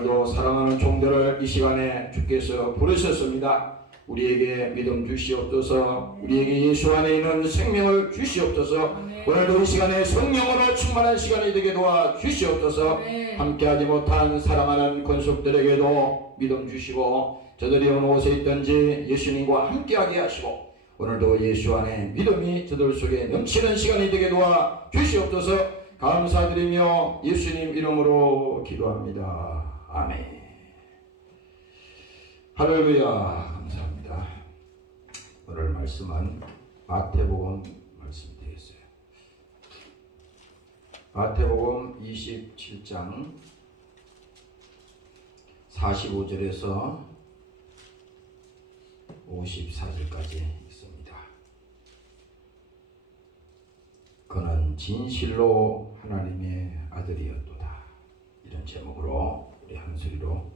오늘도 사랑하는 종들을 이 시간에 주께서 부르셨습니다. 우리에게 믿음 주시옵소서. 우리에게 예수 안에 있는 생명을 주시옵소서. 오늘도 이 시간에 성령으로 충만한 시간이 되게 도와 주시옵소서. 함께하지 못한 사랑하는 권속들에게도 믿음 주시고, 저들이 어느 곳에 있든지 예수님과 함께하게 하시고, 오늘도 예수 안에 믿음이 저들 속에 넘치는 시간이 되게 도와 주시옵소서. 감사드리며 예수님 이름으로 기도합니다. 아멘. 할렐루야. 감사합니다. 오늘 말씀은 마태복음 말씀 되겠어요. 마태복음 27장 45절에서 54절까지 있습니다. 그는 진실로 하나님의 아들이었도다. 이런 제목으로 우리 한 소리로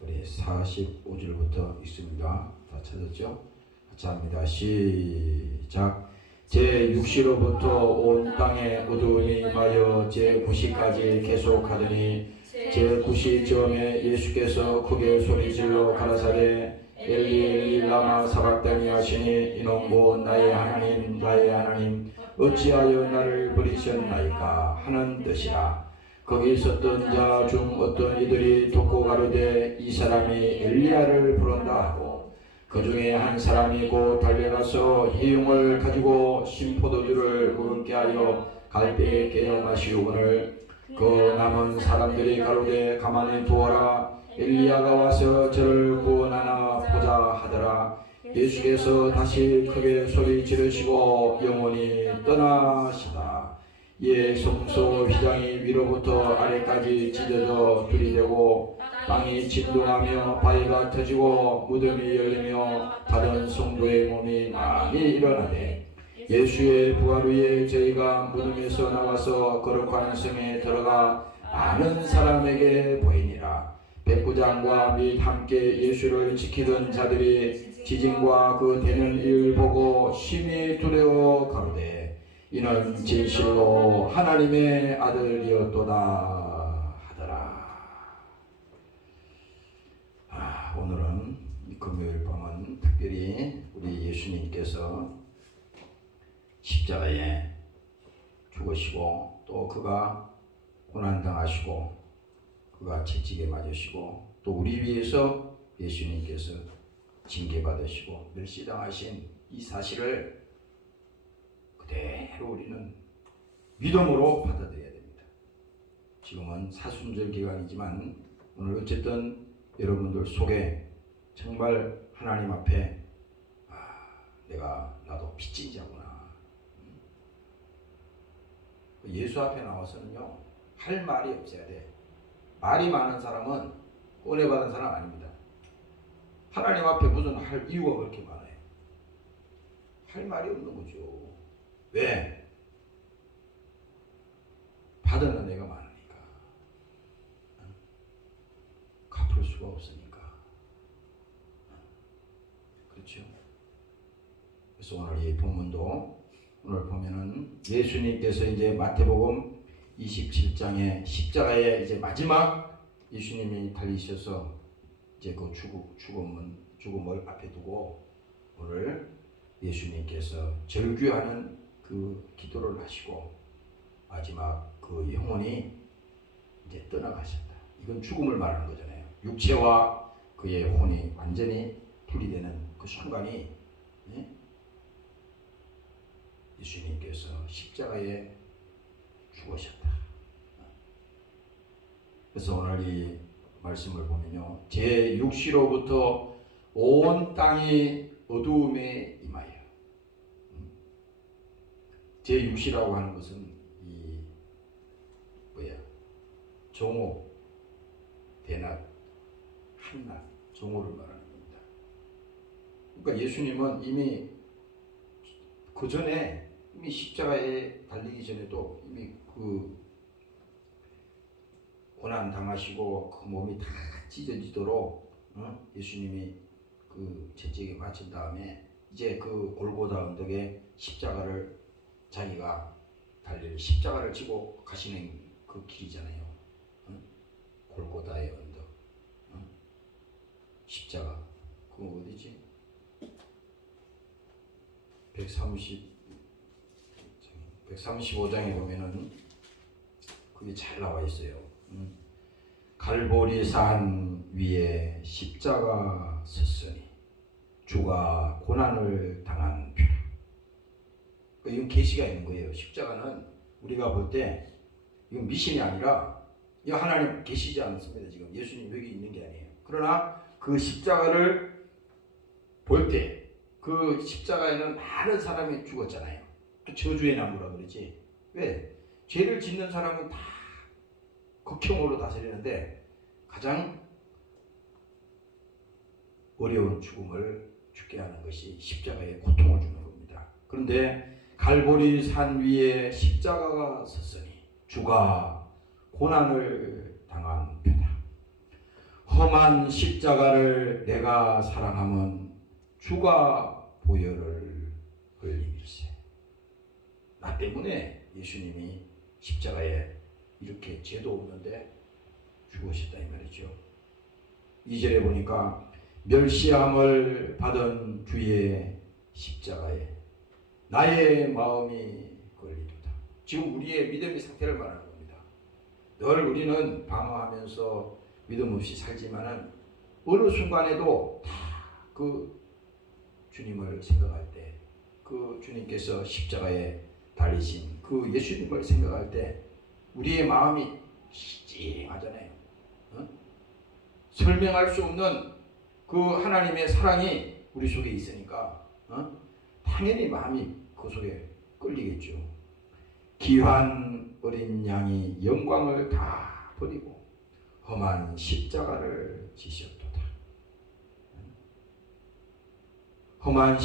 우리 45절부터 읽습니다. 다 찾았죠? 같이 합니다. 시작. 제6시로부터 온 땅에 어두움이 임하여 제9시까지 계속하더니 제9시 즈음에 예수께서 크게 소리질러 가라사대 엘리 엘리 라마 사박다니 하시니 이는 곧 나의 하나님 나의 하나님 어찌하여 나를 버리셨나이까 하는 뜻이라. 거기 있었던 자 중 어떤 이들이 돕고 가로되 이 사람이 엘리야를 부른다 하고, 그 중에 한 사람이 곧 달려가서 희용을 가지고 신포도주를 우러게 하여 갈대에 깨어 마시오거늘 그 남은 사람들이 가로되 가만히 두어라 엘리야가 와서 저를 구원하나 보자 하더라. 예수께서 다시 크게 소리 지르시고 영원히 떠나시다. 이에 성소 휘장이 위로부터 아래까지 찢어져 들이대고 땅이 진동하며 바위가 터지고 무덤이 열리며 다른 성도의 몸이 많이 일어나되, 예수의 부활 후에 저희가 무덤에서 나와서 거룩한 성에 들어가 많은 사람에게 보이니라. 백부장과 및 함께 예수를 지키던 자들이 지진과 그 되는 일을 보고 심히 두려워 가로되 이는 진실로 하나님의 아들이었도다 하더라. 오늘은 금요일 밤은 특별히 우리 예수님께서 십자가에 죽으시고 또 그가 고난당하시고 그가 채찍에 맞으시고 또 우리 위해서 예수님께서 징계받으시고 멸시당하신 이 사실을 그대로 우리는 믿음으로 받아들여야 됩니다. 지금은 사순절 기간이지만 오늘 어쨌든 여러분들 속에 정말 하나님 앞에 나도 빚진 자구나. 예수 앞에 나와서는요 할 말이 없어야 돼. 말이 많은 사람은 은혜 받은 사람 아닙니다. 하나님 앞에 무슨 할 이유가 그렇게 많아요? 할 말이 없는 거죠. 왜? 받은 은혜가 많으니까. 갚을 수가 없으니까. 그렇죠? 그래서 오늘 이 본문도 오늘 보면은 예수님께서 이제 마태복음 27장의 십자가에 이제 마지막 예수님이 달리셔서 이제 그 죽음을 앞에 두고 오늘 예수님께서 절규하는 그 기도를 하시고 마지막 그 영혼이 이제 떠나가셨다. 이건 죽음을 말하는 거잖아요. 육체와 그의 혼이 완전히 분리되는 그 순간이 예수님께서 십자가에 죽으셨다. 그래서 오늘 이 말씀을 보면요, 제6시로부터 온 땅이 어두움에 임하여. 제6시라고 하는 것은 정오, 대낮, 한낮, 정오를 말하는 겁니다. 그러니까 예수님은 이미 그 전에 이미 십자가에 달리기 전에도 이미 그 고난 당하시고 그 몸이 다 찢어지도록 예수님이 그 채찍에 맞힌 다음에 이제 그 골고다 언덕에 십자가를 자기가 달릴 십자가를 지고 가시는 그 길이잖아요. 골고다의 언덕. 십자가. 그거 어디지? 135장에 보면은 그게 잘 나와 있어요. 갈보리산 위에 십자가 섰으니 주가 고난을 당한 표라. 이건 계시가 있는 거예요. 십자가는 우리가 볼 때 이건 미신이 아니라 이거 하나님 계시지 않습니다. 지금 예수님 여기 있는 게 아니에요. 그러나 그 십자가를 볼 때 그 십자가에는 많은 사람이 죽었잖아요. 또 저주의 나무라 그러지. 왜? 죄를 짓는 사람은 다 극형으로 다스리는데 가장 어려운 죽음을 죽게 하는 것이 십자가의 고통을 주는 겁니다. 그런데 갈보리 산 위에 십자가가 섰으니 주가 고난을 당한 표다. 험한 십자가를 내가 사랑하면 주가 보혈을 흘리밀세. 나 때문에 예수님이 십자가에 이렇게 죄도 없는데 죽으셨다 이 말이죠. 2절에 보니까 멸시함을 받은 주의 십자가에 나의 마음이 걸리도다. 지금 우리의 믿음의 상태를 말하는 겁니다. 늘 우리는 방황하면서 믿음 없이 살지만은 어느 순간에도 다 그 주님을 생각할 때, 그 주님께서 십자가에 달리신 그 예수님을 생각할 때 우리의 마음이 찡하잖아요. 설명할 수 없는 그 하나님의 사랑이 우리 속에 있으니까 당연히 마음이 그 속에 끌리겠죠. 귀한 어린 양이 영광을 다 버리고 험한 십자가를 지셨도다. 험한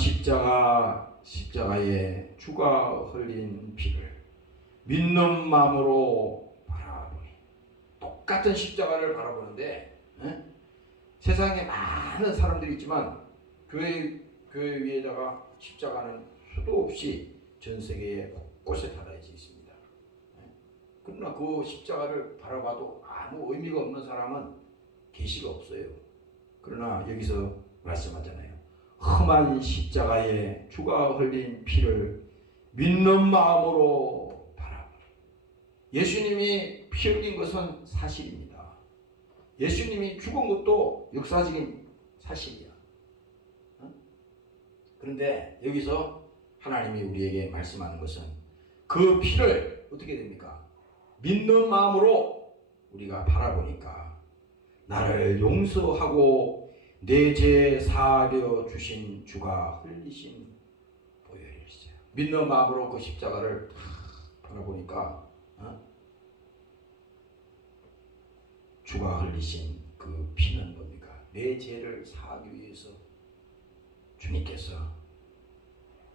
십자가에 주가 흘린 피를 믿는 마음으로 바라보니, 똑같은 십자가를 바라보는데 세상에 많은 사람들이 있지만 교회 위에다가 십자가는 수도 없이 전 세계에 곳곳에 달아져 있습니다. 그러나 그 십자가를 바라봐도 아무 의미가 없는 사람은 계시가 없어요. 그러나 여기서 말씀하잖아요. 험한 십자가에 주가 흘린 피를 믿는 마음으로 바라보니. 예수님이 피 흘린 것은 사실입니다. 예수님이 죽은 것도 역사적인 사실이야. 그런데 여기서 하나님이 우리에게 말씀하는 것은 그 피를 어떻게 됩니까? 믿는 마음으로 우리가 바라보니까 나를 용서하고 내 죄 사하려 주신 주가 흘리신 보혈이었어요. 믿는 마음으로 그 십자가를 바라보니까 주가 흘리신 그 피는 뭡니까? 내 죄를 사하기 위해서 주님께서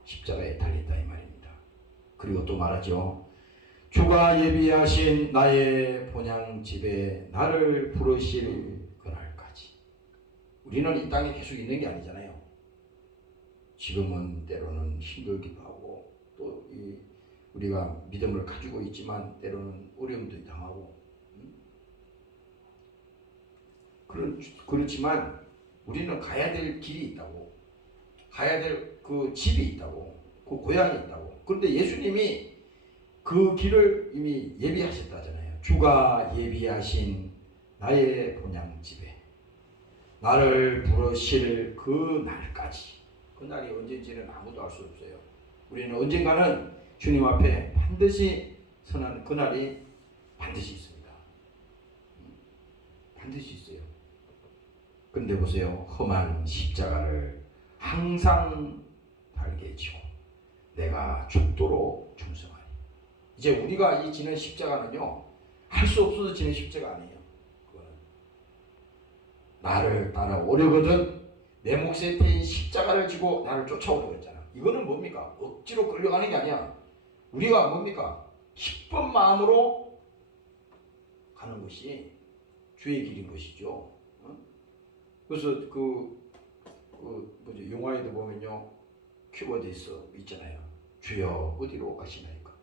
십자가에 달렸다 이 말입니다. 그리고 또 말하죠. 주가 예비하신 나의 본향집에 나를 부르실 그날까지. 우리는 이 땅에 계속 있는 게 아니잖아요. 지금은 때로는 힘들기도 하고 또 우리가 믿음을 가지고 있지만 때로는 어려움도 당하고 그렇지만 우리는 가야 될 길이 있다고, 가야 될 그 집이 있다고, 그 고향이 있다고. 그런데 예수님이 그 길을 이미 예비하셨다잖아요. 주가 예비하신 나의 본향집에 나를 부르실 그 날까지. 그 날이 언제인지는 아무도 알 수 없어요. 우리는 언젠가는 주님 앞에 반드시 서는 그 날이 반드시 있습니다. 반드시 있어요. 근데 보세요. 험한 십자가를 항상 달게 지고 내가 죽도록 충성하니. 이제 우리가 이 지는 십자가는요, 할 수 없어서 지는 십자가 아니에요. 그거는 나를 따라오려거든 내 몫에 태인 십자가를 지고 나를 쫓아오려고 했잖아. 이거는 뭡니까? 억지로 끌려가는 게 아니야. 우리가 뭡니까? 기쁜 마음으로 가는 것이 주의 길인 것이죠. 그래서 뭐지, 영화에도 보면요, 키워드 있잖아요. 주여 어디로 가시나이까?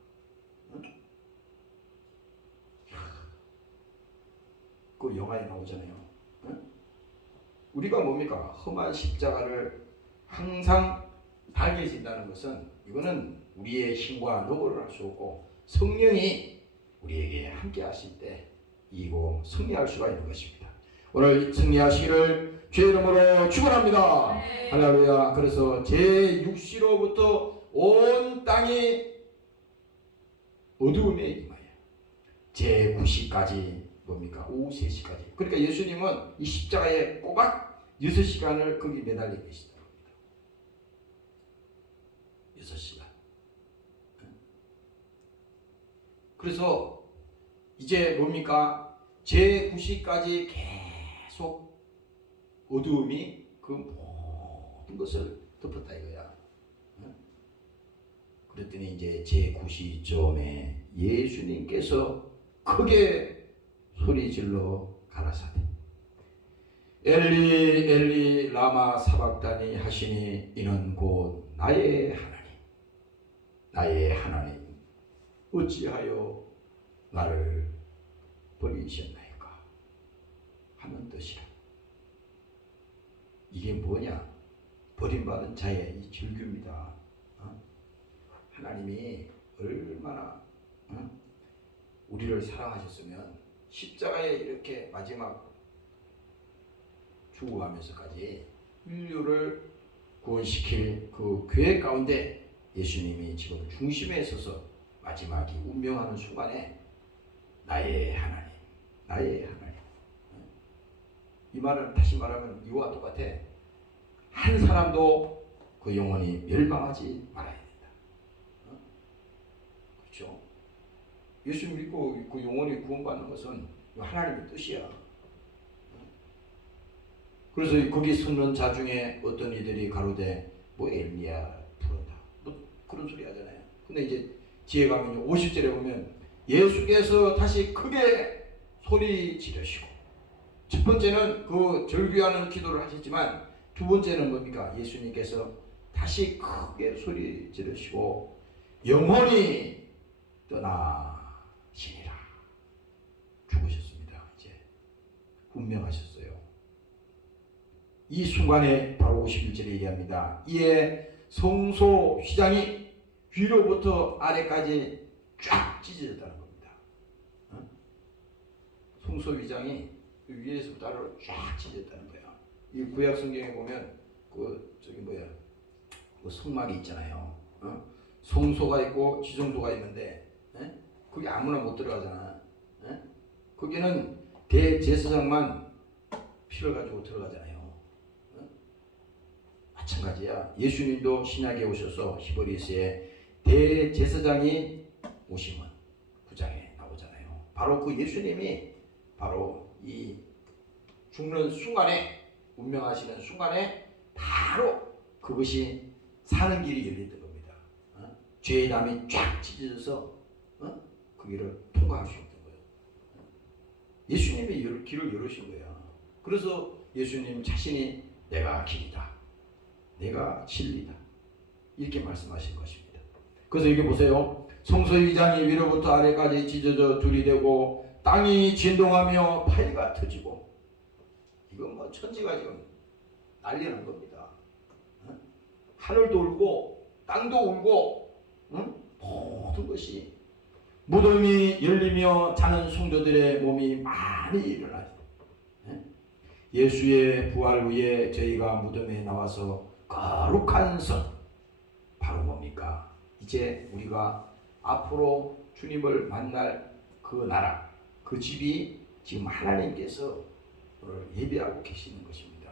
그 영화에 나오잖아요. 우리가 뭡니까? 험한 십자가를 항상 달게 진다는 것은 이거는 우리의 힘과 노고를 할 수 없고 성령이 우리에게 함께 하실 때 이기고 승리할 수가 있는 것입니다. 오늘 승리하시기를 주의 이름으로 축원합니다. 네. 할렐루야. 그래서 제6시로부터 온 땅이 어두움에 임하여 제9시까지 뭡니까? 오후 3시까지. 그러니까 예수님은 이 십자가에 꼬박 6시간을 거기 매달려 계시다. 6시간. 그래서 이제 뭡니까? 제9시까지 계속 어두움이 그 모든 것을 덮었다 이거야. 그랬더니 이제 제9시쯤에 예수님께서 크게 소리질러 가라사대 엘리 엘리 라마 사박다니 하시니 이는 곧 나의 하나님 나의 하나님 어찌하여 나를 버리셨나이까 하는 뜻이라. 이게 뭐냐? 버림받은 자의 이 절규입니다. 하나님이 얼마나 우리를 사랑하셨으면 십자가에 이렇게 마지막 죽어가면서까지 인류를 구원시킬 그 계획 가운데 예수님이 지금 중심에 서서 마지막이 운명하는 순간에 나의 하나님 나의 하나님, 이 말은 다시 말하면 이와 똑같아. 한 사람도 그 영혼이 멸망하지 말아야 된다. 그렇죠? 예수 믿고 그 영혼이 구원받는 것은 하나님의 뜻이야. 그래서 거기 서는 자 중에 어떤 이들이 가로되 뭐 엘리야 부른다 뭐 그런 소리 하잖아요. 근데 이제 뒤에 가면 50절에 보면 예수께서 다시 크게 소리 지르시고, 첫 번째는 그 절규하는 기도를 하셨지만 두 번째는 뭡니까? 예수님께서 다시 크게 소리 지르시고 영원히 떠나시니라. 죽으셨습니다. 이제 운명하셨어요. 이 순간에 바로 51절에 얘기합니다. 이에 성소 휘장이 위로부터 아래까지 쫙 찢어졌다는 겁니다. 성소 휘장이 위에서부터 아래로 쫙 찢어졌다는 거예요. 이 구약 성경에 보면 그 성막이 있잖아요. 성소가 있고 지성소가 있는데 거기 아무나 못 들어가잖아. 거기는 대제사장만 피를 가지고 들어가잖아요. 마찬가지야. 예수님도 신약에 오셔서 히브리서에 대제사장이 오시면 9장에 나오잖아요. 바로 그 예수님이 바로 이 죽는 순간에, 운명하시는 순간에 바로 그것이 사는 길이 열렸던 겁니다. 죄의 담이 쫙 찢어져서 그 길을 통과할 수 있던 거예요. 예수님이 길을 열으신 거야. 그래서 예수님 자신이 내가 길이다, 내가 진리다, 이렇게 말씀하신 것입니다. 그래서 여기 보세요. 성소 휘장이 위로부터 아래까지 찢어져 둘이 되고 땅이 진동하며 파이가 터지고, 이건 뭐 천지가 지금 난리난 겁니다. 하늘도 울고 땅도 울고 모든 것이, 무덤이 열리며 자는 성도들의 몸이 많이 일어나요. 예수의 부활 후에 저희가 무덤에 나와서 거룩한 성, 바로 뭡니까? 이제 우리가 앞으로 주님을 만날 그 나라, 그 집이 지금 하나님께서 오늘 예배하고 계시는 것입니다.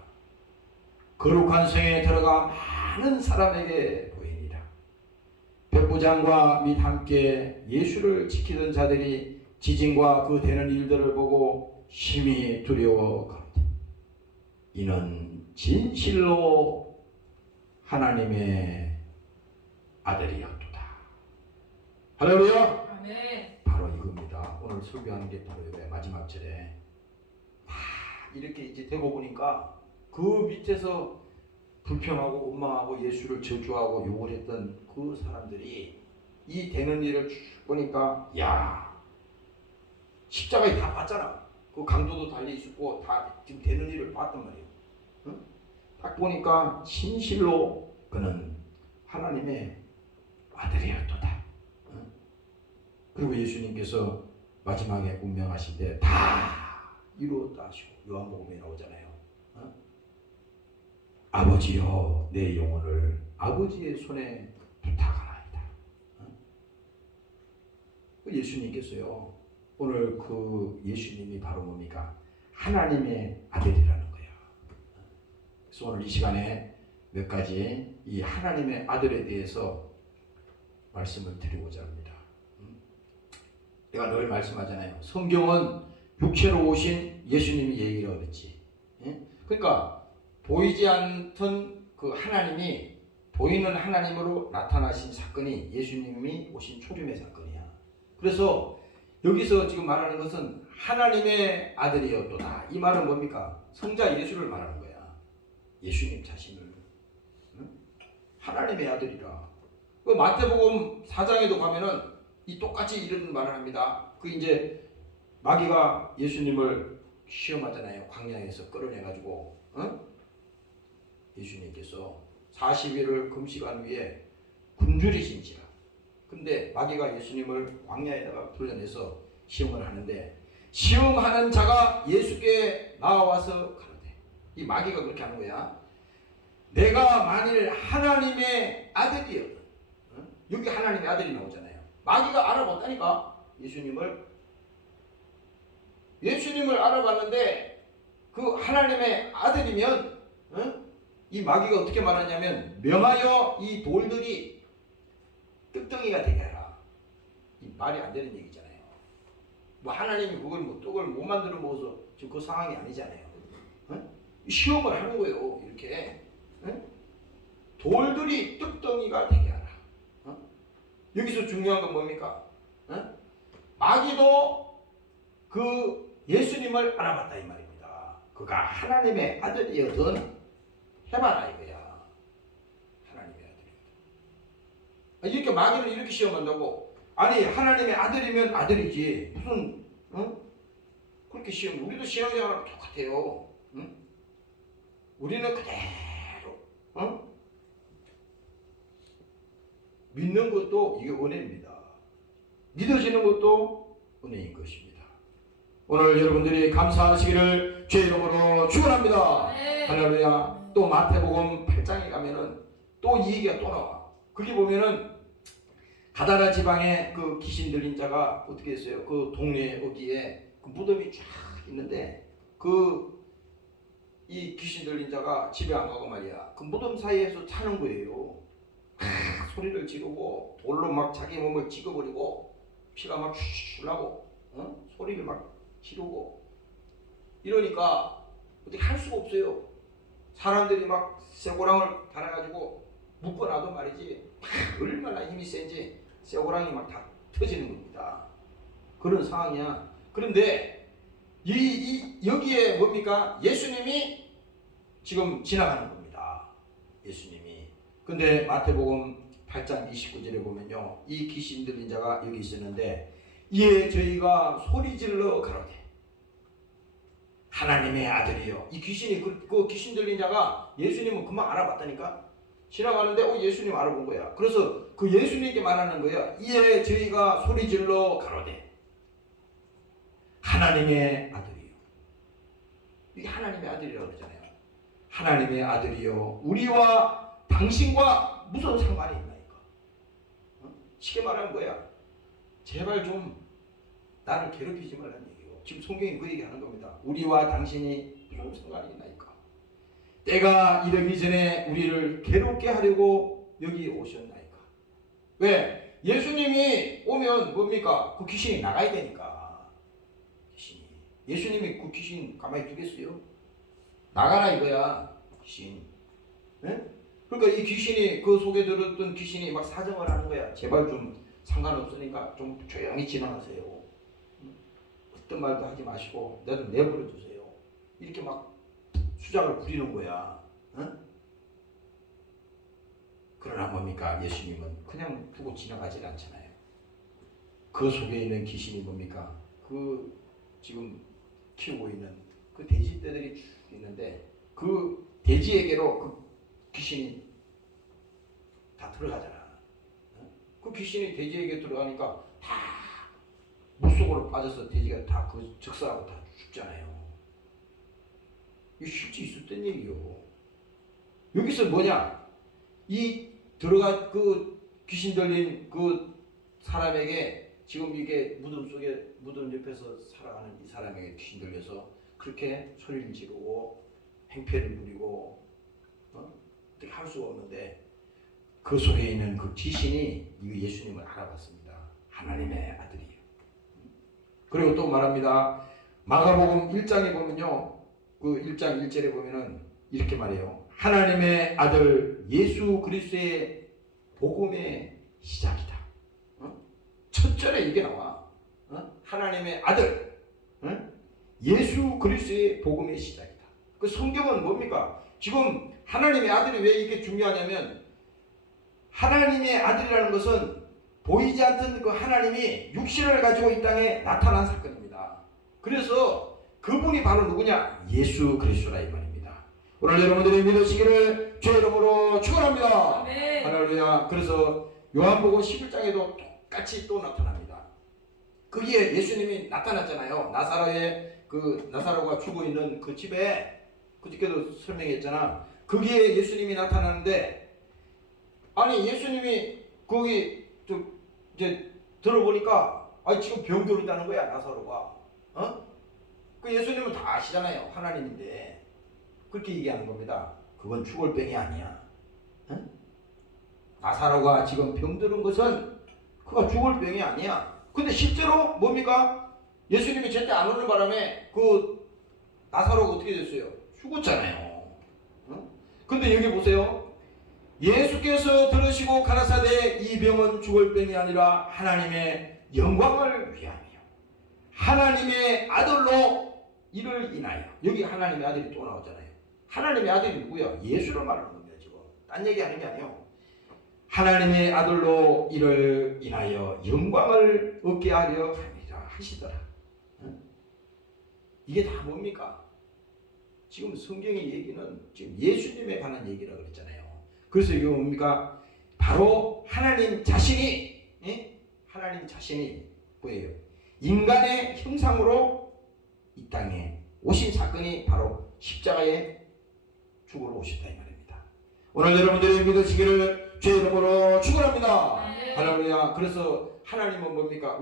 거룩한 성에 들어가 많은 사람에게 보이니라. 백부장과 및 함께 예수를 지키던 자들이 지진과 그 되는 일들을 보고 심히 두려워 가로되 이는 진실로 하나님의 아들이었도다. 할렐루야. 아멘. 바로 이겁니다. 오늘 설교하는 게 바로 이거예요. 마지막 절에 이렇게 이제 되고 보니까 그 밑에서 불평하고 원망하고 예수를 저주하고 욕을 했던 그 사람들이 이 되는 일을 쭉 보니까, 야, 십자가에 다 봤잖아. 그 강도도 달려 있었고 다 지금 되는 일을 봤단 말이에요. 딱 보니까 진실로 그는 하나님의 아들이었도다. 그리고 예수님께서 마지막에 운명하실 때 다 이루었다 하시고 요한복음에 나오잖아요. 아버지여 내 영혼을 아버지의 손에 부탁하나이다. 예수님께서요 오늘 그 예수님이 바로 뭡니까? 하나님의 아들이라는 거예요. 그래서 오늘 이 시간에 몇 가지 이 하나님의 아들에 대해서 말씀을 드리고자 합니다. 내가 늘 말씀하잖아요. 성경은 육체로 오신 예수님이 얘기를 그랬지. 그러니까 보이지 않던 그 하나님이 보이는 하나님으로 나타나신 사건이 예수님이 오신 초림의 사건이야. 그래서 여기서 지금 말하는 것은 하나님의 아들이었도다. 이 말은 뭡니까? 성자 예수를 말하는 거야. 예수님 자신을. 하나님의 아들이라. 그 마태복음 4장에도 가면은 이 똑같이 이런 말을 합니다. 그 이제 마귀가 예수님을 시험하잖아요. 광야에서 끌어내가지고 예수님께서 40일을 금식한 후에 굶주리신지라. 근데 마귀가 예수님을 광야에다가 불러내서 시험을 하는데 시험하는 자가 예수께 나와서 가로되. 이 마귀가 그렇게 하는 거야. 내가 만일 하나님의 아들이었다. 여기 하나님의 아들이 나오잖아요. 마귀가 알아봤다니까. 예수님을 알아봤는데 그 하나님의 아들이면 이 마귀가 어떻게 말하냐면 명하여 이 돌들이 떡덩이가 되게 하라. 이 말이 안 되는 얘기잖아요. 뭐 하나님이 그걸 뭐 떡을 못 만들어 먹어서 지금 그 상황이 아니잖아요. 시험을 하는 거예요. 이렇게 돌들이 떡덩이가 되게 하라. 여기서 중요한 건 뭡니까? 마귀도 그 예수님을 알아봤다 이 말입니다. 그가 하나님의 아들이어든 해봐라 이거야. 하나님의 아들이어든. 이렇게 마귀를 이렇게 시험한다고? 아니 하나님의 아들이면 아들이지 무슨 그렇게 시험? 우리도 신앙생활하고 똑같아요. 우리는 그대로 믿는 것도 이게 은혜입니다. 믿어지는 것도 은혜인 것입니다. 오늘 여러분들이 감사하시기를 주의 이름으로 축원합니다. 네. 할렐루야. 또 마태복음 8장에 가면은 또 이 얘기가 또 나와. 거기 보면은 가다라 지방에 그 귀신 들린 자가 어떻게 했어요? 그 동네 어디에 그 무덤이 쫙 있는데 이 귀신 들린 자가 집에 안 가고 말이야. 그 무덤 사이에서 자는 거예요. 소리를 지르고 돌로 막 자기 몸을 찍어버리고 피가 막 슈슈 나고 소리를 막 지르고 이러니까 어떻게 할 수가 없어요. 사람들이 막 쇠고랑을 달아가지고 묶어놔도 말이지 얼마나 힘이 센지 쇠고랑이 막 다 터지는 겁니다. 그런 상황이야. 그런데 여기에 뭡니까? 예수님이 지금 지나가는 겁니다. 예수님이. 근데 마태복음 8장 29절에 보면요. 이 귀신 들린 자가 여기 있었는데 이에 저희가 소리질러 가로되 하나님의 아들이요. 이 귀신이 그 귀신 들린 자가 예수님은 금방 알아봤다니까. 지나가는데 예수님 알아본 거야. 그래서 그 예수님께 말하는 거야. 이에 저희가 소리질러 가로되 하나님의 아들이요. 이게 하나님의 아들이라고 그러잖아요. 하나님의 아들이요. 우리와 당신과 무슨 상관이 있나이까? 쉽게 말하는 거야. 제발 좀 나를 괴롭히지 말라는 얘기예요. 지금 성경이 그 얘기하는 겁니다. 우리와 당신이 무슨 상관이 있나이까? 때가 이르기 전에 우리를 괴롭게 하려고 여기 오셨나이까? 왜? 예수님이 오면 뭡니까? 그 귀신이 나가야 되니까. 귀신이. 예수님이 그 귀신 가만히 두겠어요? 나가라 이거야. 귀신. 네? 그러니까 이 귀신이 그 속에 들었던 귀신이 막 사정을 하는 거야. 제발 좀 상관없으니까 좀 조용히 지나가세요. 어떤 말도 하지 마시고 나 좀 내버려 두세요. 이렇게 막 수작을 부리는 거야. 그러나 뭡니까? 예수님은 그냥 두고 지나가질 않잖아요. 그 속에 있는 귀신이 뭡니까? 그 지금 키우고 있는 그 돼지떼들이 쭉 있는데 그 돼지에게로 그 귀신이 다 들어가잖아. 그 귀신이 돼지에게 들어가니까 다 물속으로 빠져서 돼지가 다 그 적사하고 다 죽잖아요. 이게 실제 있었던 얘기요. 여기서 뭐냐? 이 들어가 그 귀신 들린 그 사람에게 지금 이게 무덤 옆에서 살아가는 이 사람에게 귀신 들려서 그렇게 소리를 지르고 행패를 부리고 어떻게 할 수가 없는데 그 속에 있는 그 귀신이 이 예수님을 알아봤습니다. 하나님의 아들이에요. 그리고 또 말합니다. 마가복음 1장에 보면요. 그 1장 1절에 보면은 이렇게 말해요. 하나님의 아들 예수 그리스도의 복음의 시작이다. 첫 절에 이게 나와. 하나님의 아들 예수 그리스도의 복음의 시작이다. 그 성경은 뭡니까? 지금 하나님의 아들이 왜 이게 중요하냐면 하나님의 아들이라는 것은 보이지 않던 그 하나님이 육신을 가지고 이 땅에 나타난 사건입니다. 그래서 그분이 바로 누구냐? 예수 그리스도라 이 말입니다. 오늘 여러분들이 믿으시기를 주의 이름으로 축원합니다. 할렐루야. 그래서 요한복음 11장에도 똑같이 또 나타납니다. 거기에 예수님이 나타났잖아요. 나사로가 죽어 있는 그 집에 그저께도 설명했잖아. 거기에 예수님이 나타나는데 아니 예수님이 거기 이제 들어보니까 지금 병들었다는 거야 나사로가. 그 예수님은 다 아시잖아요. 하나님인데 그렇게 얘기하는 겁니다. 그건 죽을 병이 아니야. 나사로가 지금 병들은 것은 그가 죽을 병이 아니야. 근데 실제로 뭡니까? 예수님이 제때 안 오는 바람에 그 나사로가 어떻게 됐어요? 죽었잖아요. 근데 여기 보세요. 예수께서 들으시고 가라사대 이 병은 죽을 병이 아니라 하나님의 영광을 위함이요 하나님의 아들로 이를 인하여. 여기 하나님의 아들이 또 나오잖아요. 하나님의 아들이 누구야? 예수를 말하는 겁니다. 지금 딴 얘기 하는 게 아니에요. 하나님의 아들로 이를 인하여 영광을 얻게 하려 함이라 하시더라. 이게 다 뭡니까? 지금 성경의 얘기는 지금 예수님에 관한 얘기라고 그랬잖아요. 그래서 이게 뭡니까? 바로 하나님 자신이 뭐예요? 인간의 형상으로 이 땅에 오신 사건이 바로 십자가에 죽으러 오셨다 이 말입니다. 오늘 여러분들이 믿으시기를 주의 이름으로 축원합니다. 할렐루야. 그래서 하나님은 뭡니까?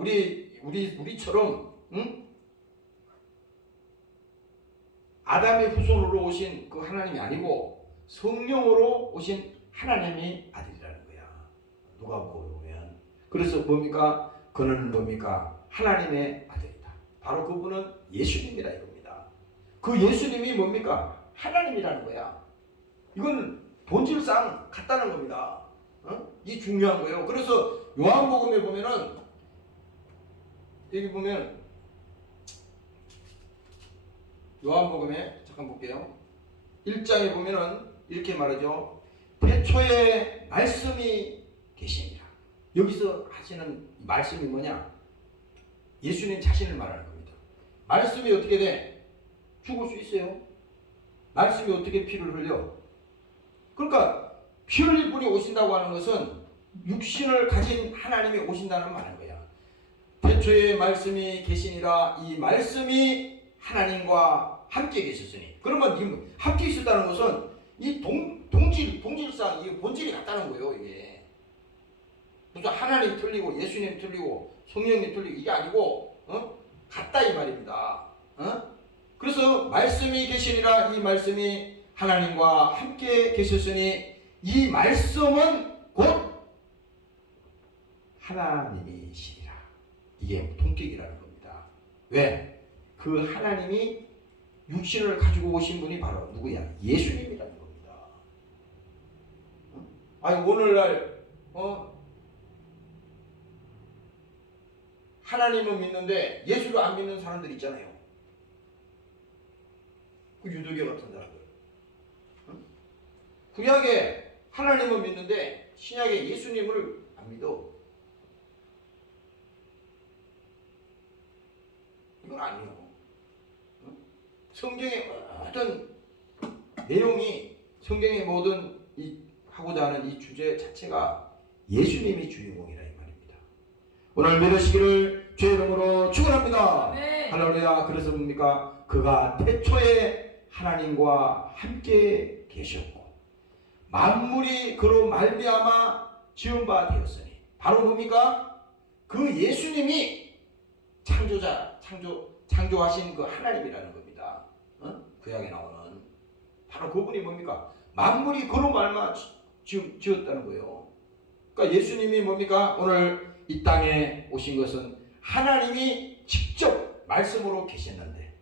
우리처럼 아담의 후손으로 오신 그 하나님이 아니고 성령으로 오신 하나님이 아들이라는 거야. 누가 보면. 그래서 뭡니까? 그는 뭡니까? 하나님의 아들이다. 바로 그분은 예수님이라 이겁니다. 그 예수님이 뭡니까? 하나님이라는 거야. 이건 본질상 같다는 겁니다. 이 중요한 거예요. 그래서 요한복음에 보면은 여기 보면 요한복음에 잠깐 볼게요. 1장에 보면은 이렇게 말하죠. 태초에 말씀이 계시니라. 여기서 하시는 말씀이 뭐냐? 예수님 자신을 말하는 겁니다. 말씀이 어떻게 돼? 죽을 수 있어요? 말씀이 어떻게 피를 흘려? 그러니까 피 흘릴 분이 오신다고 하는 것은 육신을 가진 하나님이 오신다는 말인 거야. 태초에 말씀이 계시니라. 이 말씀이 하나님과 함께 계셨으니. 그러면 함께 있었다는 것은 이 동질상 이 본질이 같다는 거예요. 이게 무슨 하나님 틀리고 예수님 틀리고 성령님 틀리고 이게 아니고 같다 이 말입니다. 그래서 말씀이 계시니라. 이 말씀이 하나님과 함께 계셨으니 이 말씀은 곧 하나님이시니라. 이게 동격이라는 겁니다. 왜? 그 하나님이 육신을 가지고 오신 분이 바로 누구야? 예수님이라는 겁니다. 아니 오늘날 하나님은 믿는데 예수를 안 믿는 사람들 있잖아요. 그 유대교 같은 사람들. 구약에 하나님은 믿는데 신약에 예수님을 안 믿어. 이건 아니에요. 성경의 모든 내용이 성경의 모든 이 하고자 하는 이 주제 자체가 예수님이 주인공이라 이 말입니다. 오늘 믿으시기를 주의 이름으로 축원합니다. 할렐루야. 그래서 뭡니까? 그가 태초에 하나님과 함께 계셨고 만물이 그로 말미암아 지은 바 되었으니 바로 뭡니까? 그 예수님이 창조하신 그 하나님이라는 겁니다. 구약에 나오는 바로 그분이 뭡니까? 만물이 그로 말미암아 지었다는 거예요. 그러니까 예수님이 뭡니까? 오늘 이 땅에 오신 것은 하나님이 직접 말씀으로 계셨는데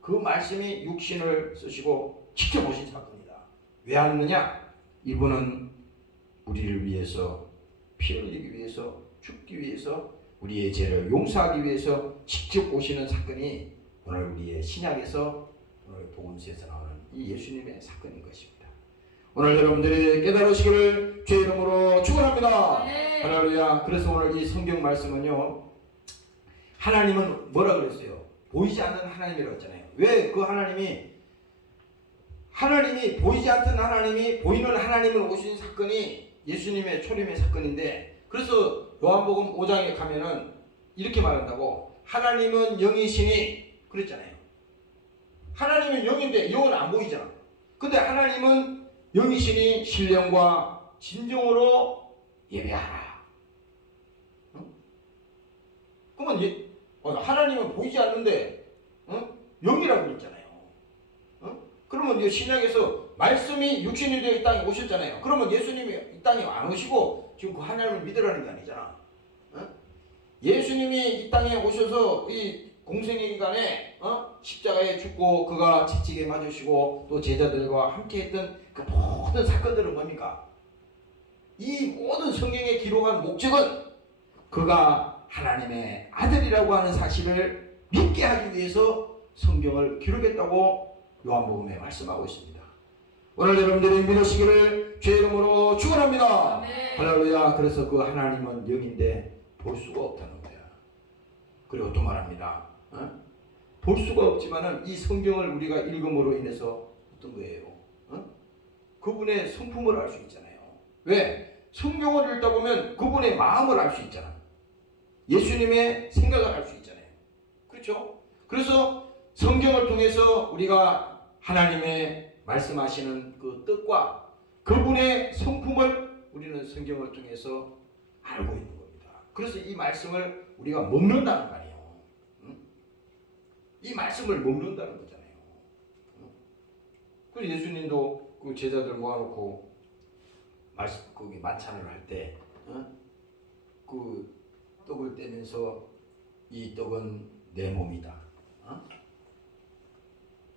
그 말씀이 육신을 쓰시고 직접 오신 사건이다. 왜 하느냐? 이분은 우리를 위해서 피 흘리기 위해서 죽기 위해서 우리의 죄를 용서하기 위해서 직접 오시는 사건이 오늘 우리의 신약에서 오늘 복음서에서 나오는 이 예수님의 사건인 것입니다. 오늘 여러분들이 깨달으시기를 주의 이름으로 축원합니다. 할렐루야. 그래서 오늘 이 성경 말씀은요, 하나님은 뭐라 그랬어요? 보이지 않는 하나님이라고 했잖아요. 왜 그 하나님이 보이지 않던 하나님이 보이는 하나님을 오신 사건이 예수님의 초림의 사건인데, 그래서 요한복음 5장에 가면은 이렇게 말한다고, 하나님은 영이시니 그랬잖아요. 하나님은 영인데 영은 안 보이잖아. 근데 하나님은 영이시니 신령과 진정으로 예배하라. 그러면 하나님은 보이지 않는데 영이라고 그랬잖아요. 그러면 신약에서 말씀이 육신이 되어 이 땅에 오셨잖아요. 그러면 예수님이 이 땅에 안 오시고 지금 그 하나님을 믿으라는 게 아니잖아. 예수님이 이 땅에 오셔서 이 공생의 기간에 십자가에 죽고 그가 채찍에 맞으시고 또 제자들과 함께 했던 그 모든 사건들은 뭡니까? 이 모든 성경에 기록한 목적은 그가 하나님의 아들이라고 하는 사실을 믿게 하기 위해서 성경을 기록했다고 요한복음에 말씀하고 있습니다. 오늘 여러분들이 믿으시기를 주의 이름으로 축원합니다. 할렐루야. 그래서 그 하나님은 영인데 볼 수가 없다는 거야. 그리고 또 말합니다. 볼 수가 없지만은 이 성경을 우리가 읽음으로 인해서 어떤 거예요? 그분의 성품을 알 수 있잖아요. 왜? 성경을 읽다 보면 그분의 마음을 알 수 있잖아. 예수님의 생각을 알 수 있잖아요. 그렇죠? 그래서 성경을 통해서 우리가 하나님의 말씀하시는 그 뜻과 그분의 성품을 우리는 성경을 통해서 알고 있는 겁니다. 그래서 이 말씀을 우리가 먹는다는 거 아니에요. 이 말씀을 먹는다는 거잖아요. 그래서 예수님도 그 제자들 모아놓고 거기 만찬을 할 때 그 떡을 떼면서 이 떡은 내 몸이다.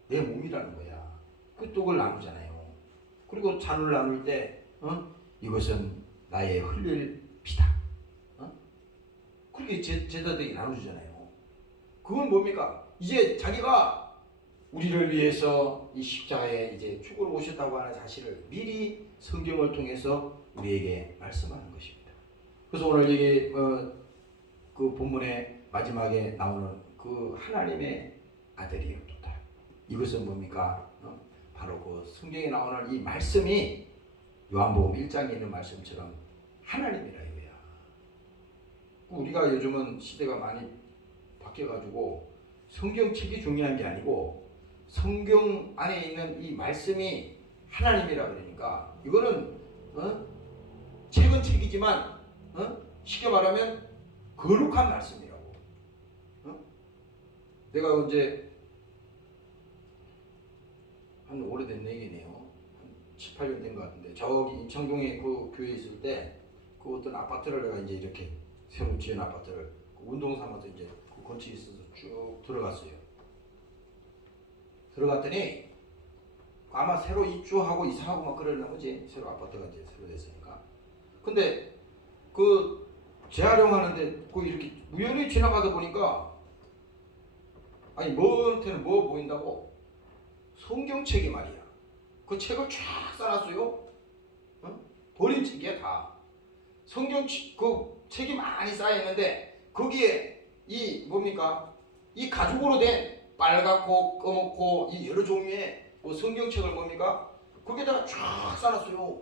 내 몸이라는 거야. 그 떡을 나누잖아요. 그리고 잔을 나눌 때 이것은 나의 흘릴 피다. 그렇게 제자들이 나눠주잖아요. 그건 뭡니까? 이제 자기가 우리를 위해서 이 십자가에 이제 죽으러 오셨다고 하는 사실을 미리 성경을 통해서 우리에게 말씀하는 것입니다. 그래서 오늘 여기 그 본문의 마지막에 나오는 그 하나님의 아들이었다. 이것은 뭡니까? 바로 그 성경에 나오는 이 말씀이 요한복음 1장에 있는 말씀처럼 하나님이라 이거야. 우리가 요즘은 시대가 많이 바뀌어가지고 성경책이 중요한 게 아니고 성경 안에 있는 이 말씀이 하나님이라 그러니까 이거는 책은 책이지만 쉽게 말하면 거룩한 말씀이라고. 내가 언제 한 오래된 얘기네요. 한 7, 8년 된 것 같은데 저기 인천동에 그 교회에 있을 때 그 어떤 아파트를 내가 이제 이렇게 새로 지은 아파트를 운동 삼아서 이제 그 건축이 있어서 쭉 들어갔어요. 들어갔더니 아마 새로 입주하고 이사하고 막 그러려나 보지. 새로 아파트가 이제 새로 됐으니까. 근데 그 재활용하는데 그 이렇게 우연히 지나가다 보니까 아니 먼테는 뭐 보인다고? 성경책이 말이야. 그 책을 쫙 쌓았어요. 버린 책이야 다. 성경책 그 책이 많이 쌓여 있는데 거기에 이 뭡니까? 이 가죽으로 된 빨갛고 검었고 이 여러 종류의 그 성경책을 뭡니까? 거기다가 쫙 쌓았어요.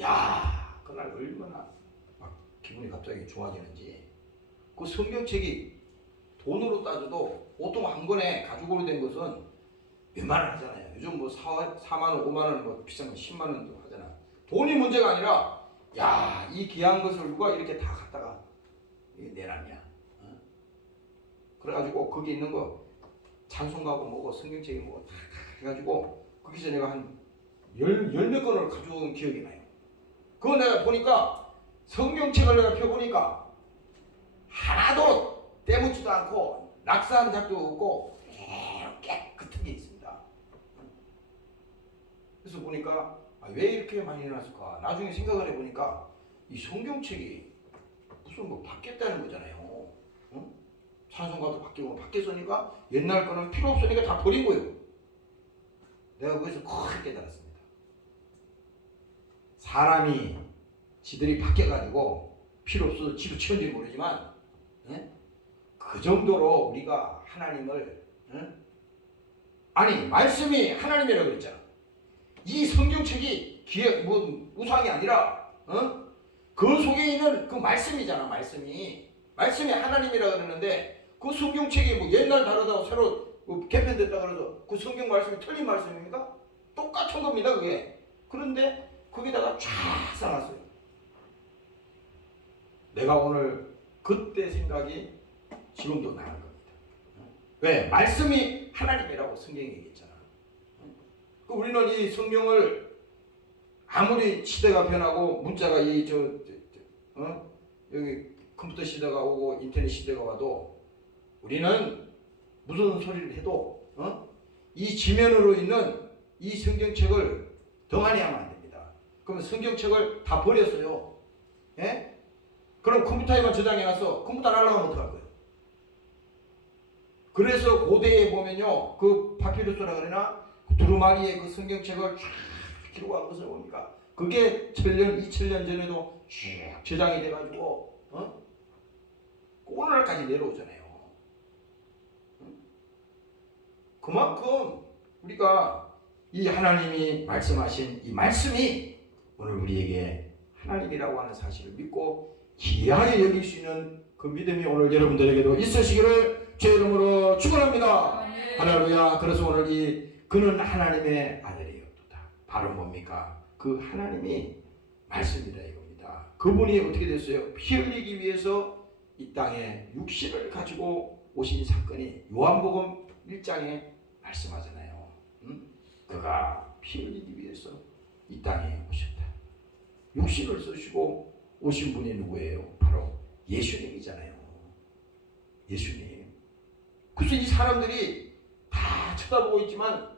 야, 그날 얼마나 막 기분이 갑자기 좋아지는지. 그 성경책이 돈으로 따져도 보통 한 권에 가죽으로 된 것은 몇만 원 하잖아요. 요즘 뭐 4만 원, 5만 원, 뭐 비싼 건 10만 원도 하잖아. 돈이 문제가 아니라, 야, 이 귀한 것을 누가 이렇게 다 갖다가 내놨냐. 어? 그래가지고 거기 있는 거 찬송가고 뭐고 성경책이 뭐고 다 해가지고 거기서 내가 한 몇 권을 가져온 기억이 나요. 그거 내가 보니까 성경책을 내가 펴보니까 하나도 때묻지도 않고 낙서한 작도 없고 깨끗하게 있습니다. 그래서 보니까 왜 이렇게 많이 해놨을까? 나중에 생각을 해보니까 이 성경책이 무슨 뭐 바뀌었다는 거잖아요. 응? 찬송가도 바뀌고 바뀌었으니까 옛날 거는 필요 없으니까 다 버린 거예요. 내가 거기서 크게 깨달았습니다. 사람이 지들이 바뀌어가지고 필요 없어서 지도 치운지 모르지만 그 정도로 우리가 하나님을 아니 말씀이 하나님이라고 그랬잖아. 이 성경책이 뭐 우상이 아니라 그 속에 있는 그 말씀이잖아. 말씀이 하나님이라고 그러는데 그 성경책이 뭐 옛날 다르다고 새로 뭐 개편됐다 그래서 그 성경 말씀이 틀린 말씀입니까? 똑같은 겁니다 그게. 그런데 거기다가 쫙 쌓았어요. 내가 오늘 그때 생각이 지금도 나는 겁니다. 왜? 말씀이 하나님이라고 성경이 얘기했잖아. 우리는 이 성경을 아무리 시대가 변하고 문자가 여기 컴퓨터 시대가 오고 인터넷 시대가 와도 우리는 무슨 소리를 해도 이 지면으로 있는 이 성경책을 덩하니 하면 안 됩니다. 그러면 성경책을 다 버렸어요. 예? 그럼 컴퓨터에만 저장해놨어. 컴퓨터 날아가면 어떡할 거예요? 그래서 고대에 보면요, 그 파피루스라 그러나 두루마리에 그 성경책을 쫙 기록한 것을 봅니까? 그게 1000년, 2000년 전에도 쭉 저장이 돼가지고 오늘날까지 내려오잖아요. 그만큼 우리가 이 하나님이 말씀하신 이 말씀이 오늘 우리에게 하나님이라고 하는 사실을 믿고 귀하게 여길 수 있는 그 믿음이 오늘 여러분들에게도 있으시기를 제 이름으로 축원합니다. 할렐루야. 그래서 오늘 그는 하나님의 아들이었다. 바로 뭡니까? 그 하나님이 말씀이다 이겁니다. 그분이 어떻게 됐어요? 피 흘리기 위해서 이 땅에 육신을 가지고 오신 사건이 요한복음 1장에 말씀하잖아요. 그가 피 흘리기 위해서 이 땅에 오셨다. 육신을 쓰시고 오신 분이 누구예요? 바로 예수님이잖아요. 예수님. 그래서 이 사람들이 다 쳐다보고 있지만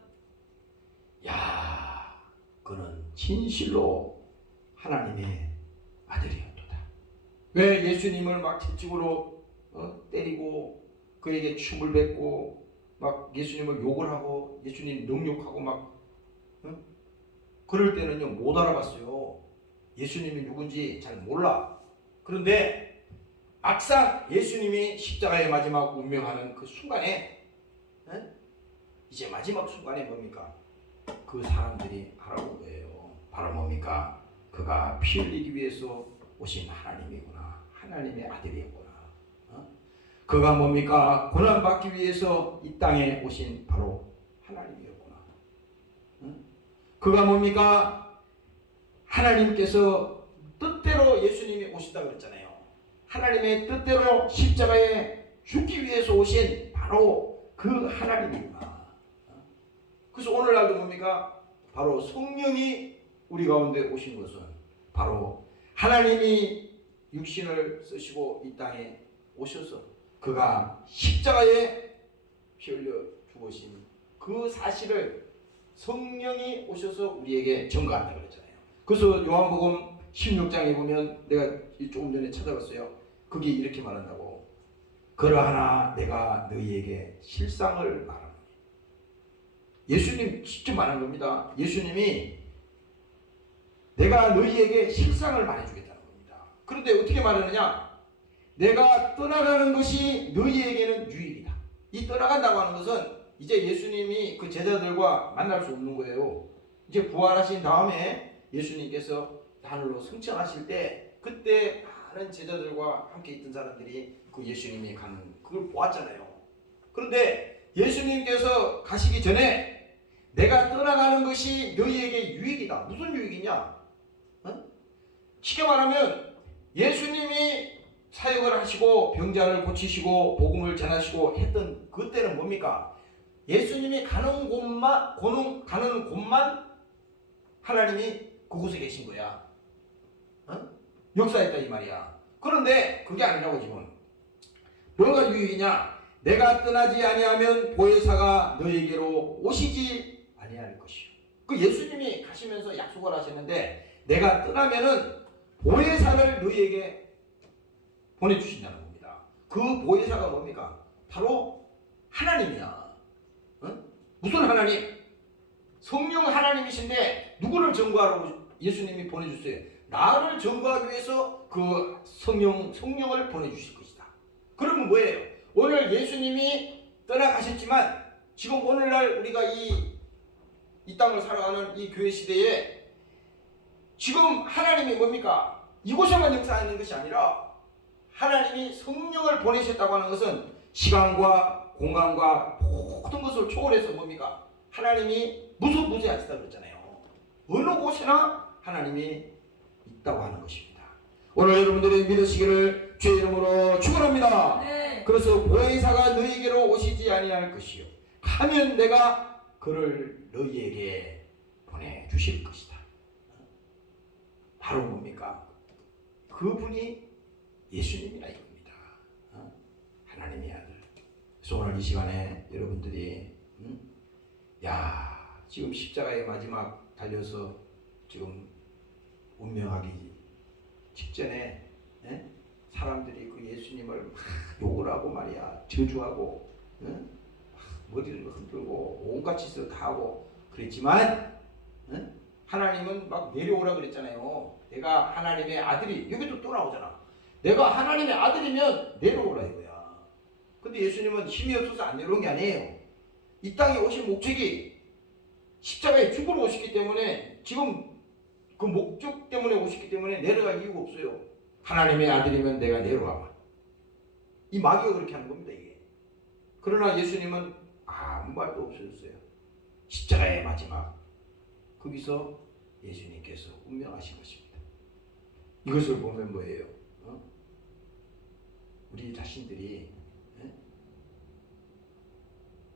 야, 그는 진실로 하나님의 아들이었도다. 왜 예수님을 막 채찍으로 때리고 그에게 춤을 뱉고 막 예수님을 욕을 하고 예수님 능욕하고 막 그럴 때는요 못 알아봤어요. 예수님이 누군지 잘 몰라. 그런데 막상 예수님이 십자가의 마지막 운명하는 그 순간에 이제 마지막 순간에 뭡니까? 그 사람들이 알아본 거예요. 바로 뭡니까? 그가 피 흘리기 위해서 오신 하나님이구나. 하나님의 아들이었구나. 그가 뭡니까? 고난받기 위해서 이 땅에 오신 바로 하나님이었구나. 그가 뭡니까? 하나님께서 뜻대로 예수님이 오신다고 그랬잖아요. 하나님의 뜻대로 십자가에 죽기 위해서 오신 바로 그 하나님이구나. 그래서 오늘날도 뭡니까? 바로 성령이 우리 가운데 오신 것은 바로 하나님이 육신을 쓰시고 이 땅에 오셔서 그가 십자가에 피 흘려 죽으신 그 사실을 성령이 오셔서 우리에게 증거한다고 그랬잖아요. 그래서 요한복음 16장에 보면 내가 조금 전에 찾아봤어요. 그게 이렇게 말한다고. 그러하나 내가 너희에게 실상을 말하노니. 예수님 직접 말한 겁니다. 예수님이 내가 너희에게 실상을 말해주겠다는 겁니다. 그런데 어떻게 말하느냐? 내가 떠나가는 것이 너희에게는 유익이다. 이 떠나간다고 하는 것은 이제 예수님이 그 제자들과 만날 수 없는 거예요. 이제 부활하신 다음에 예수님께서 하늘로 승천하실 때 그때 많은 제자들과 함께 있던 사람들이 그 예수님이 가는 그걸 보았잖아요. 그런데 예수님께서 가시기 전에 내가 떠나가는 것이 너희에게 유익이다. 무슨 유익이냐? 쉽게 말하면 예수님이 사역을 하시고 병자를 고치시고 복음을 전하시고 했던 그때는 뭡니까? 예수님이 가는 곳만 하나님이 그곳에 계신 거야. 역사했다 이 말이야. 그런데 그게 아니라고 지금. 뭐가 유익이냐? 내가 떠나지 아니하면 보혜사가 너에게로 오시지 아니할 것이요. 그 예수님이 가시면서 약속을 하셨는데 내가 떠나면은 보혜사를 너희에게 보내주신다는 겁니다. 그 보혜사가 뭡니까? 바로 하나님이야. 무슨 하나님? 성령 하나님이신데 누구를 전거하라고 예수님이 보내주세요? 나를 전거하기 위해서 그 성령을 보내주실 것이다. 그러면 뭐예요? 오늘 예수님이 떠나가셨지만 지금 오늘날 우리가 이 땅을 살아가는 이 교회 시대에 지금 하나님이 뭡니까? 이곳에만 역사하는 것이 아니라 하나님이 성령을 보내셨다고 하는 것은 시간과 공간과 모든 것을 초월해서 뭡니까? 하나님이 무소부재하시다고 그랬잖아요. 어느 곳에나 하나님이 있다고 하는 것입니다. 오늘 여러분들이 믿으시기를 주의 이름으로 축원합니다. 네. 그래서 보혜사가 너희에게로 오시지 아니할 것이요 하면 내가 그를 너희에게 보내주실 것이다. 바로 뭡니까? 그분이 예수님이라 이겁니다. 하나님의 아들. 그래서 오늘 이 시간에 여러분들이 지금 십자가의 마지막 달려서 지금 운명하기 직전에 사람들이 그 예수님을 막 욕을 하고 말이야, 저주하고 머리를 흔들고 온갖 짓을 다 하고 그랬지만 하나님은 막 내려오라 그랬잖아요. 내가 하나님의 아들이, 여기도 또 나오잖아. 내가 하나님의 아들이면 내려오라 이거야. 근데 예수님은 힘이 없어서 안 내려온 게 아니에요. 이 땅에 오신 목적이 십자가에 죽으러 오셨기 때문에, 지금 그 목적 때문에 오셨기 때문에 내려갈 이유가 없어요. 하나님의 아들이면 내가 내려와봐. 이 마귀가 그렇게 하는 겁니다, 이게. 그러나 예수님은 아무 말도 없으셨어요. 십자가의 마지막, 거기서 예수님께서 운명하신 것입니다. 이것을 보면 뭐예요? 우리 자신들이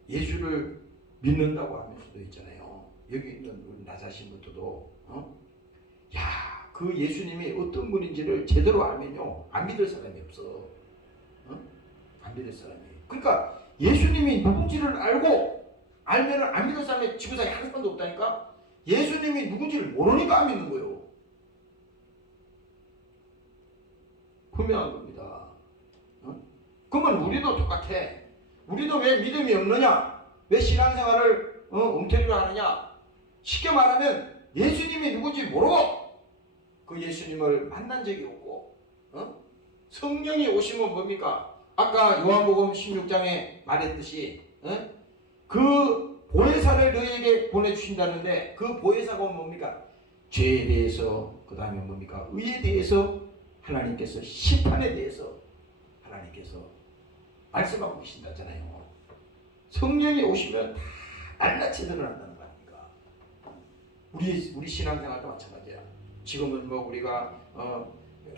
예수를 믿는다고 하면 수도 있잖아요. 여기 있는 우리 나 자신부터도 그 예수님이 어떤 분인지를 제대로 알면요 안 믿을 사람이 없어. 안 믿을 사람이. 그러니까 예수님이 누군지를 알면 안 믿을 사람이 지구상에 한 사람도 없다니까. 예수님이 누군지를 모르니까 안 믿는 거예요. 분명한 겁니다. 그러면 우리도 똑같아. 우리도 왜 믿음이 없느냐? 왜 신앙생활을 엉터리로 하느냐? 쉽게 말하면 예수님이 누군지 모르고 그 예수님을 만난 적이 없고 성령이 오시면 뭡니까? 아까 요한복음 16장에 말했듯이 그 보혜사를 너희에게 보내주신다는데 그 보혜사가 뭡니까? 죄에 대해서, 그 다음에 뭡니까? 의에 대해서, 하나님께서 심판에 대해서 하나님께서 말씀하고 계신다잖아요. 성령이 오시면 다 낱낱이 드러난다는 거 아닙니까? 우리 신앙생활도 마찬가지야. 지금은 뭐 우리가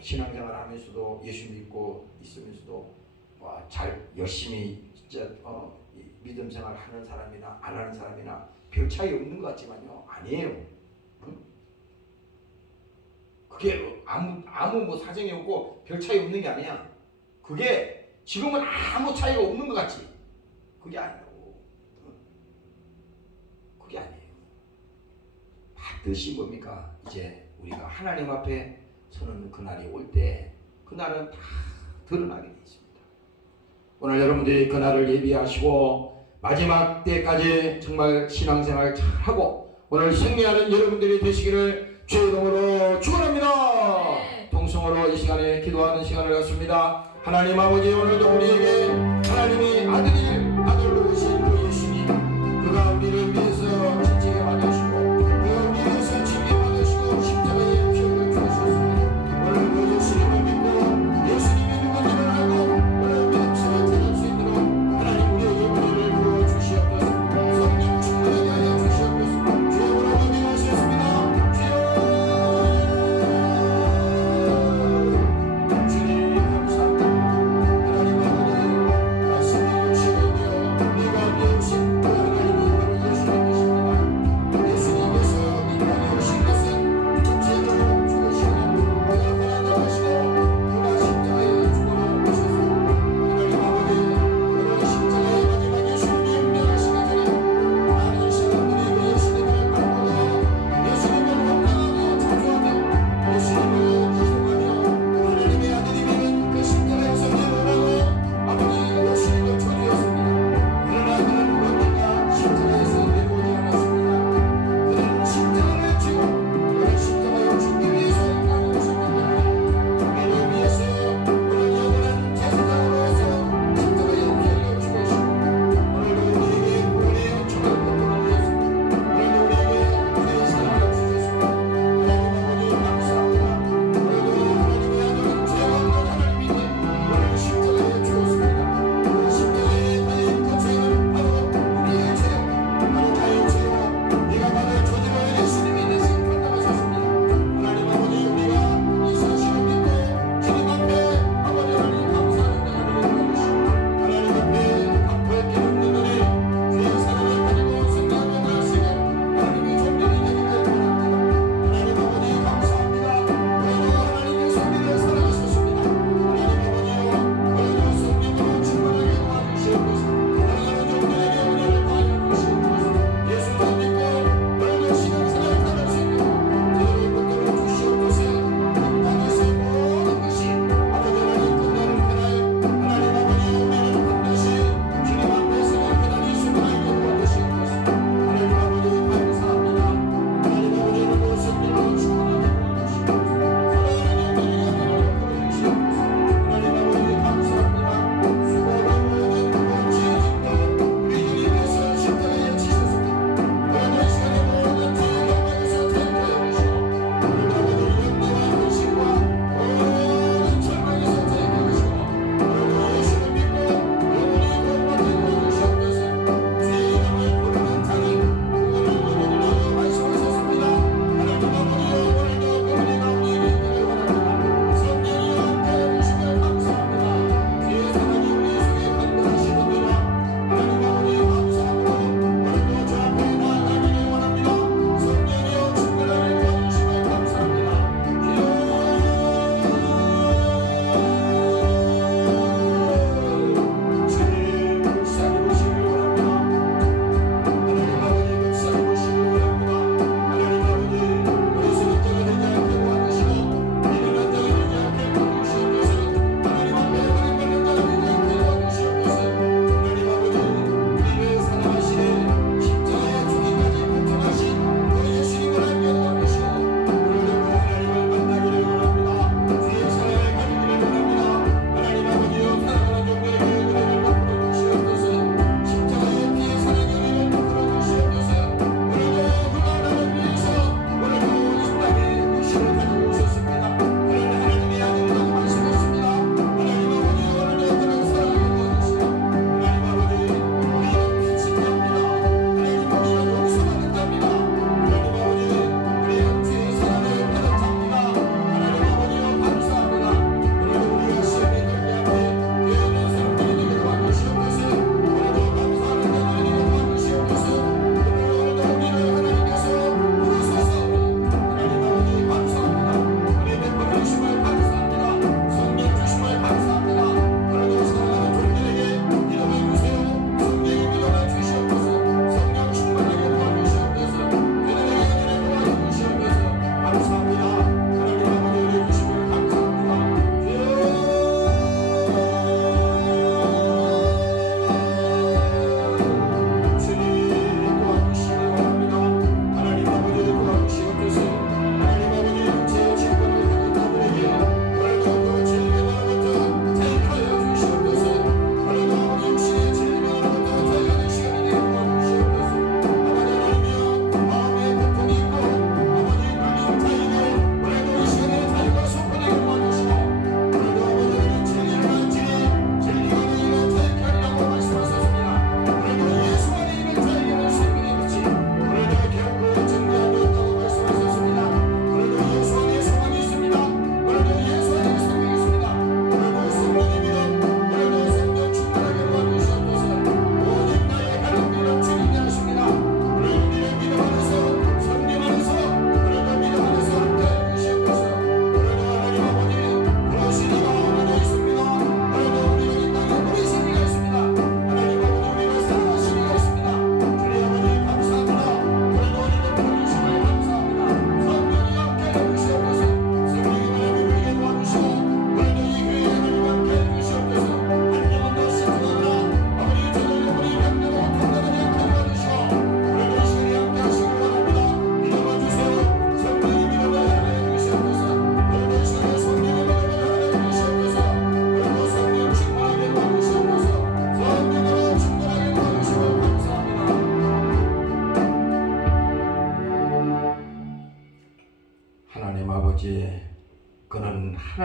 신앙생활 하면서도 예수 믿고 있으면서도 잘 열심히 진짜 믿음 생활 하는 사람이나 안 하는 사람이나 별 차이 없는 것 같지만요, 아니에요. 그게 아무 뭐 사정이 없고 별 차이 없는 게 아니야. 그게 지금은 아무 차이가 없는 것 같지. 그게 아니라고. 그게 아니에요. 반드시 뭡니까? 이제 우리가 하나님 앞에 서는 그날이 올 때 그날은 다 드러나게 돼 있습니다. 오늘 여러분들이 그날을 예비하시고 마지막 때까지 정말 신앙생활 잘하고 오늘 승리하는 여러분들이 되시기를 주의 이름으로 축원합니다. 네. 통성으로 이 시간에 기도하는 시간을 갖습니다. 하나님 아버지, 오늘도 우리에게 하나님이 아들로 오신 그 예수님,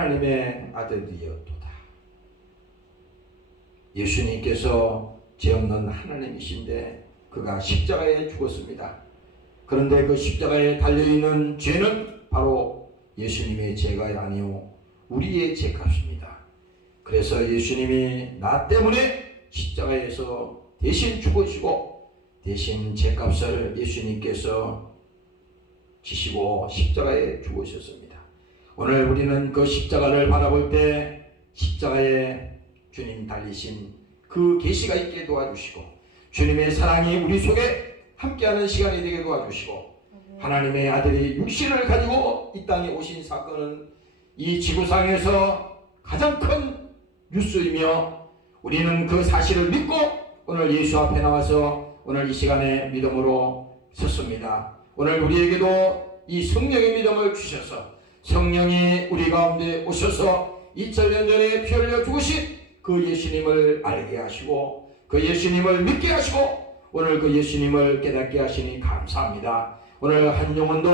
하나님의 아들이었도다. 예수님께서 죄 없는 하나님이신데 그가 십자가에 죽었습니다. 그런데 그 십자가에 달려있는 죄는 바로 예수님의 죄가 아니오 우리의 죄값입니다. 그래서 예수님이 나 때문에 십자가에서 대신 죽으시고 대신 죄값을 예수님께서 지시고 십자가에 죽으셨습니다. 오늘 우리는 그 십자가를 바라볼 때 십자가에 주님 달리신 그 계시가 있게 도와주시고 주님의 사랑이 우리 속에 함께하는 시간이 되게 도와주시고 하나님의 아들이 육신을 가지고 이 땅에 오신 사건은 이 지구상에서 가장 큰 뉴스이며 우리는 그 사실을 믿고 오늘 예수 앞에 나와서 오늘 이 시간에 믿음으로 섰습니다. 오늘 우리에게도 이 성령의 믿음을 주셔서 성령이 우리 가운데 오셔서 2000년 전에 피 흘려 죽으신 그 예수님을 알게 하시고 그 예수님을 믿게 하시고 오늘 그 예수님을 깨닫게 하시니 감사합니다. 오늘 한 영혼도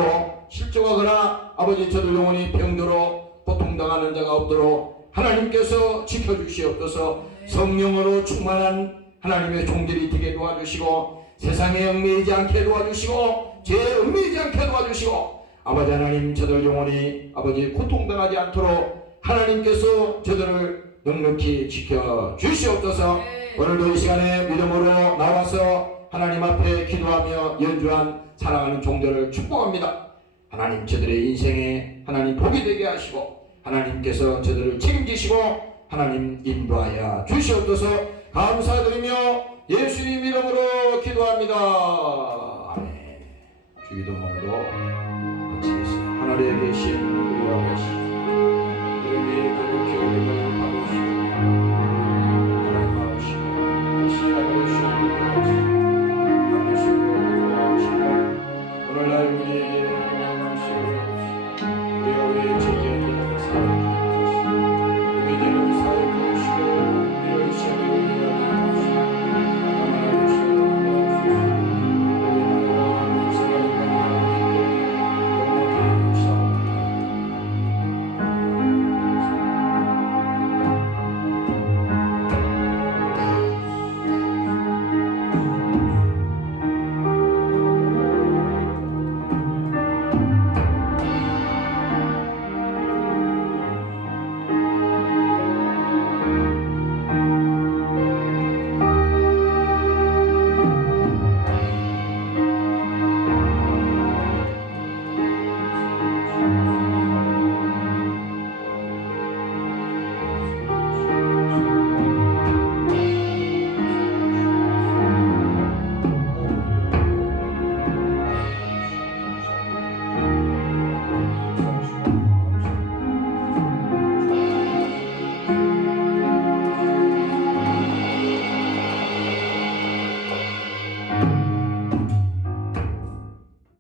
실족하거나 아버지 저들 영혼이 병들어 고통당하는 자가 없도록 하나님께서 지켜주시옵소서. 성령으로 충만한 하나님의 종들이 되게 도와주시고 세상에 얽매이지 않게 도와주시고 죄에 얽매이지 않게 도와주시고 아버지 하나님 저들 영혼이 아버지 고통당하지 않도록 하나님께서 저들을 넉넉히 지켜주시옵소서. 오늘도 이 시간에 믿음으로 나와서 하나님 앞에 기도하며 연주한 사랑하는 종들을 축복합니다. 하나님 저들의 인생에 하나님 복이 되게 하시고 하나님께서 저들을 책임지시고 하나님 인도하여 주시옵소서. 감사드리며 예수님 이름으로 기도합니다. 아멘. 주기도 오늘도 마치겠습니다. 하늘에 계신 우리 아버지